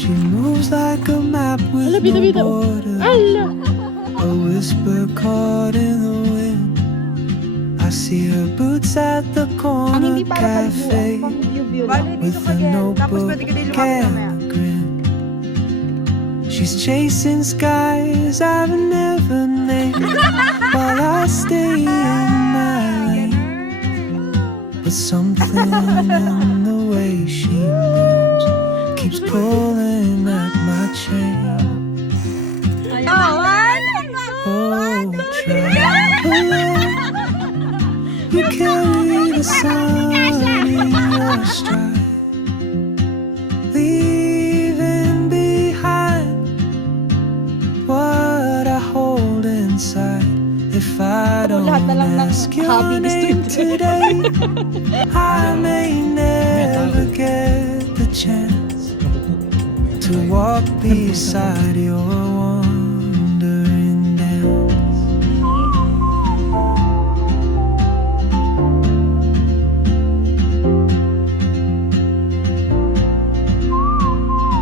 She moves like a map with no border, a whisper caught in the wind. I see her boots at the corner cafe with a notebook and a grin. She's chasing skies I've never named while I stay in my lane. But something in the way she moves keeps pulling at my chain. Oh, traveler, you carry the sun in your stride, leaving behind what I hold inside. If I don't ask your name today, I may never get the chance to walk beside your warm